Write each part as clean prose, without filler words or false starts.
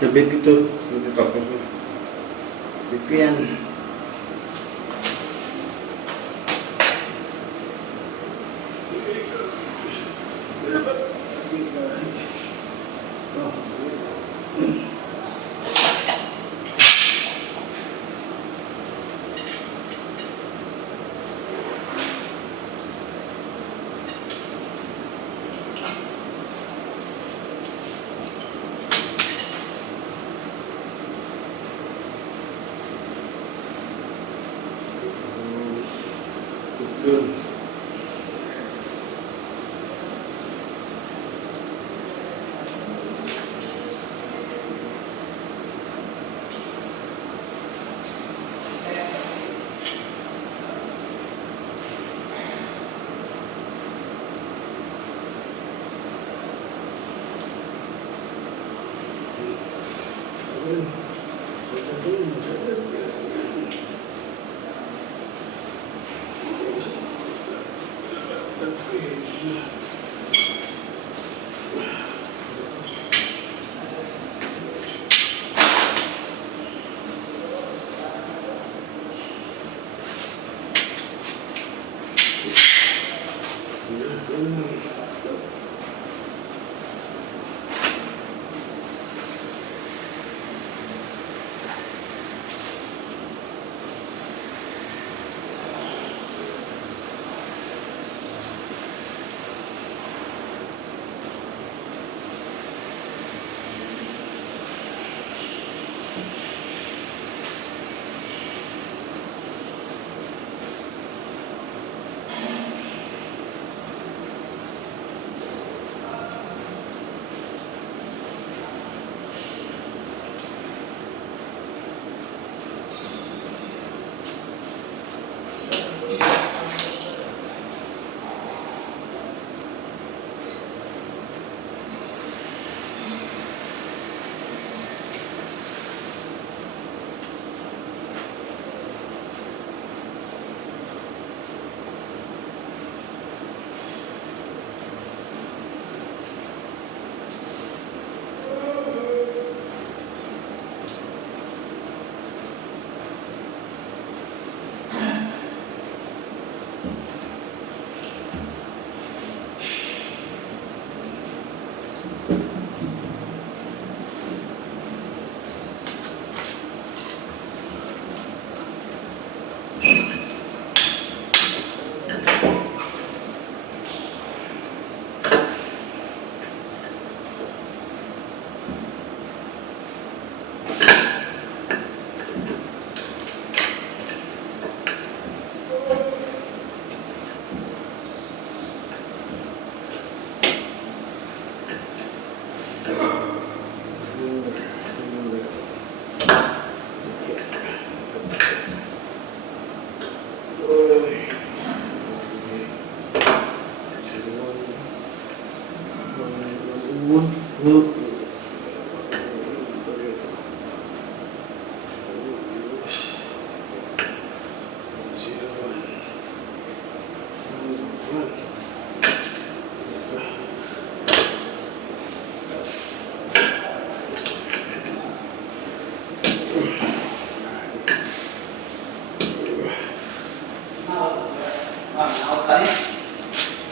Sabi ko ito. Ito tapos. Sabi ko yan. Good.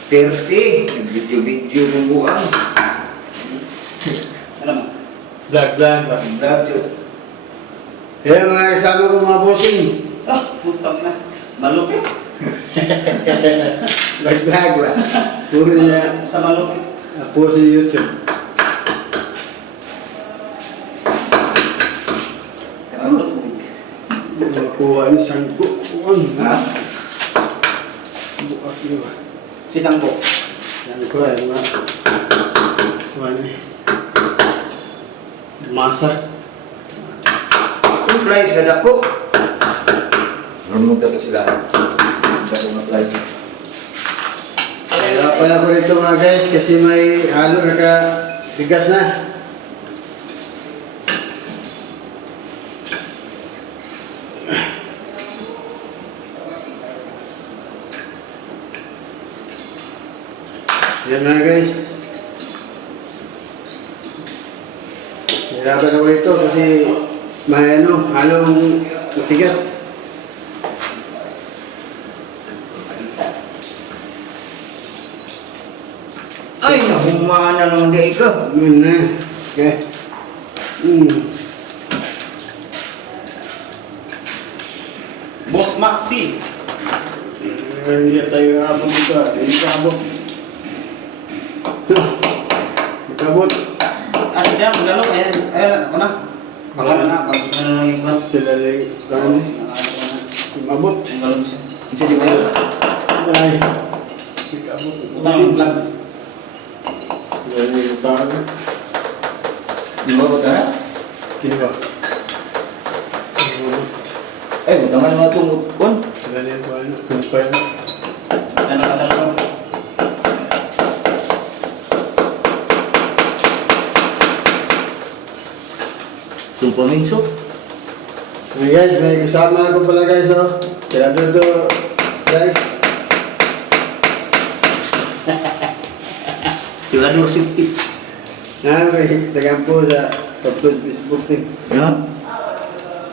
Dirty, video-video ng buang. Ano mo? Vlog. Vlog yun. Kaya mga kasama ko mga bossing. Ah, putang na. Malupit. Vlog ba? Puro niya. Sa malupit. Puro sa YouTube. Makuha ni Sangko. Ha? Bukas niyo ba? Si Sangko. Yan ko ay mga masa. Yung price kada ko. Runod ka to sila. Bago na price. Wala pala ko rito mga guys kasi may halo na ka bigas na. Yan mga guys. Hirapan ako rito kasi may ano, halong matigas. Ay, nahumaan na naman di ka. Yun na. Okay. Boss Maxi. Hindi tayo abot dito. Hindi ka abot. Hindi ka abot. Ah, sige, maglalo. Ako na. Maglalo na. Pag ano na yung class. Sila lang. Parang umabot. Maglalo siya. Isa di ba? Ay. Hindi ka abot. Utang yung vlog. Sila lang yung parang. Di ba ba ka? Sino ba? Ay, butangan mga tumutpon. Sila lang yung parang. Sumpay na. Ano ka dalawa? Tumpaminso. Hey guys, may kasama ako pala guys, oh. Sila dito, guys. Tirador safety. May tagang po sa upload Facebook din. Ya.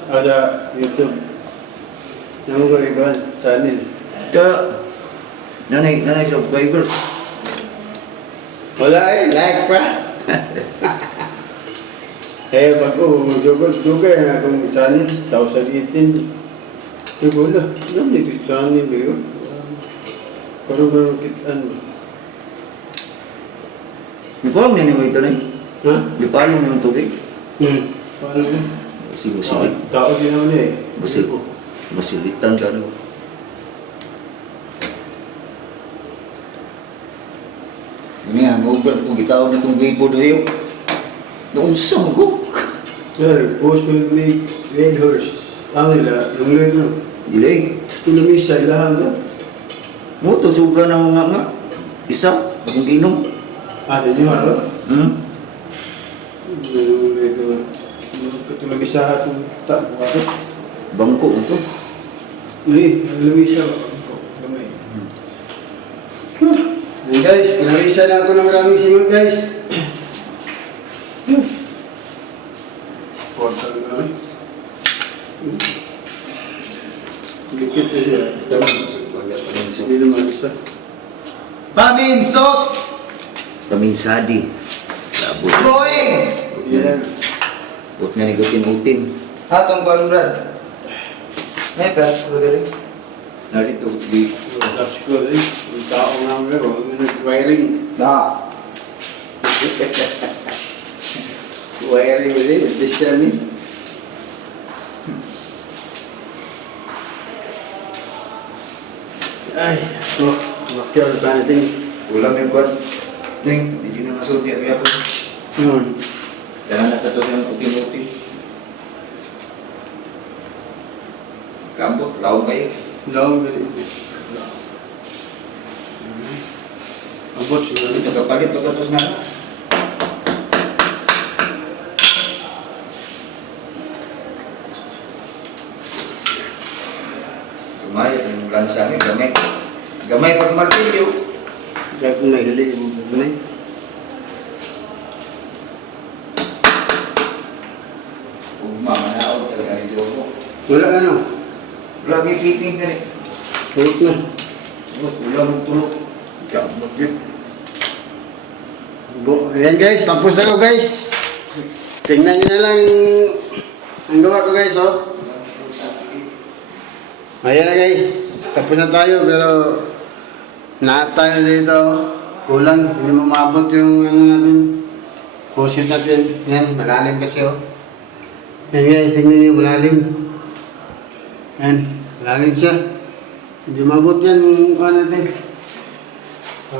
O sa YouTube. Naman ko ikaw, channel. Ka nanay subscribers. Wala eh, like pa. Kaya pag ko, dugay na akong channel, 2018. Siguro, alam niyo yung channel ko yun. Parang parang kitaan mo. Di ba ang niniway ito na eh? Ha? Di pa alam yung tubig? Paano yun? Sige, Tao din naman eh. Masulitan ka na. Ini nga, over kung gitawag na itong gay po doon. Noong saan ko? Yeah, post will make red horse. Ang nila, yung red no. Delay. Tulumisa, ilahan ka. Mo to sobra na mga nga. Isa, akong ginom. Yun yung ano? Hmm? Yung red no. Tulumisa atong tabo ako. Bangko ito. Tulumisa. Gamay. Hey guys, pinarisa na ako ng maraming singon guys. Portal na kami. Likit na siya. Hindi naman isa. Paminsot! Kaminsadi. Labot. Boing! Yan. Bot nga nigutin-utin. Atong balurad. May pers ko rin. Narito, di. Tapos ko rin. Yung tao nga mo rin. Nag-wiring. Da. Wiring mo rin. This time eh. Ay. Oh. Makyaw na sana ting. Ulam yung kwan. Ning, hindi na masulti ang yapon. Yun. Kaya nakato yung utin-utin. Kambot, laong kayo. Long rin. Abot siguro. Nagkapalit pagkatos na. Gamay, yung lansa niya, gamay. Gamay pag martilyo. Kaya kung nahilig mo ba na Mamanaw talaga ni Jogo. wala na no. Lagi kiting ka rin. Wait na. Ulam ng tulog. Kabot yun. Ayan guys, tapos na ako guys. Tingnan nyo na lang ang gawa ko guys, oh. Ayan na guys, tapos na tayo pero naat tayo dito. Kulang, hindi mo maabot yung ano natin. Pusit natin. Yan, malalim kasi oh. Yan guys, tingnan nyo, malalim. Yan, malalim siya. Hindi maabot yan yung ano natin.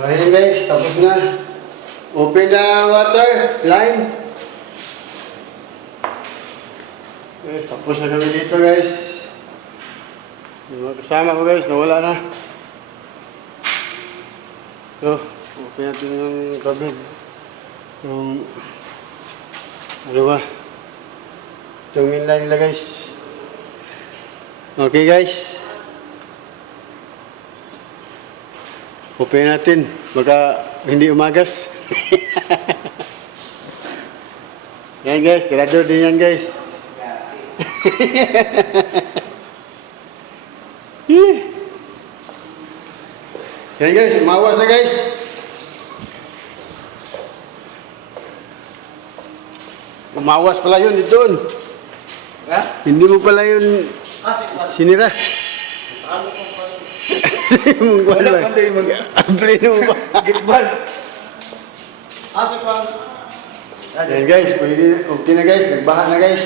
Ayan guys, tapos na. Open the water line. Okay, tapos na kami dito guys. Yung mga kasama ko guys, nawala na. So, open natin yung problem. Yung, ano ba? Itong main line nila guys. Okay guys. Open natin. Baka hindi umagas. Yan guys, tirador din yan guys. Yan guys, umawas na guys. Umawas pala yun dito. Ha? Hindi mo pala yun sinira. Wala pa tayo mag... Abrino mo ba? Gitbal. Asik bang. Yan guys, pwede, okay na guys, nagbaha na guys.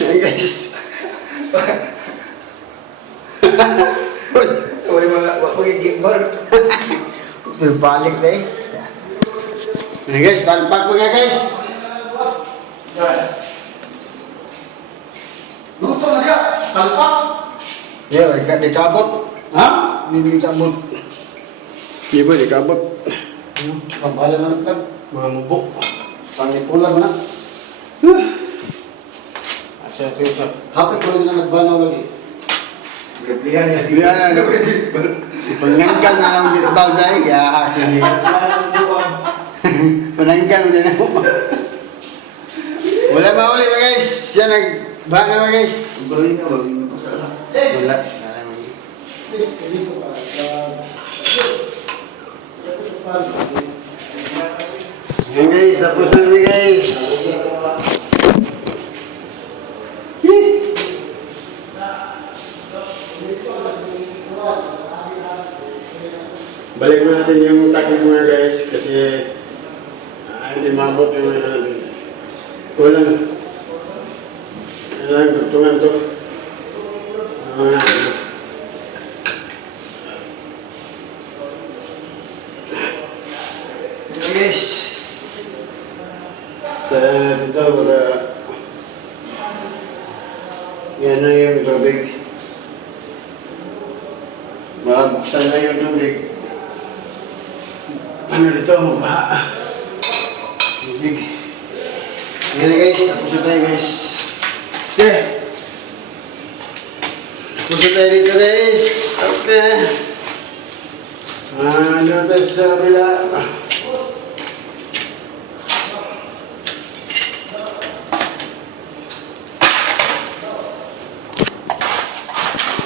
Yan guys. Wala mga... Wala gitbal. Balik na eh. Yan guys, palpak mo nga guys. Luso na dia. Kalpak. Ya, dikabot. Ha? Hindi dikabot. Iya ba, dikabot. Pambala na lang. Mga mubo. Pangipulan na. Asa ito sa. Kapit ko rin na nagbanaw lagi. Berpilihan ya. Biya na, panganggal na lang dito ba dahil kaya akin eh. Pananggal mo din ako. Wala mauli ba guys? Yan, nagbaha na ba guys? Balik na ba? Sige pa sa lang. Wala. Yan guys, tapos na kami guys. Balik na natin yung takip mga guys kasi hindi mabot yung kulang. Kailangan gutungan to. Okay guys. Sa dito para yan na yung tubig. Mabuksan na yung tubig. Ano dito? Baha. Tubig. Yan na guys. Tapos na tayo guys. Okay. Tapos na tayo dito guys. Okay. Ano tayo sa kabila.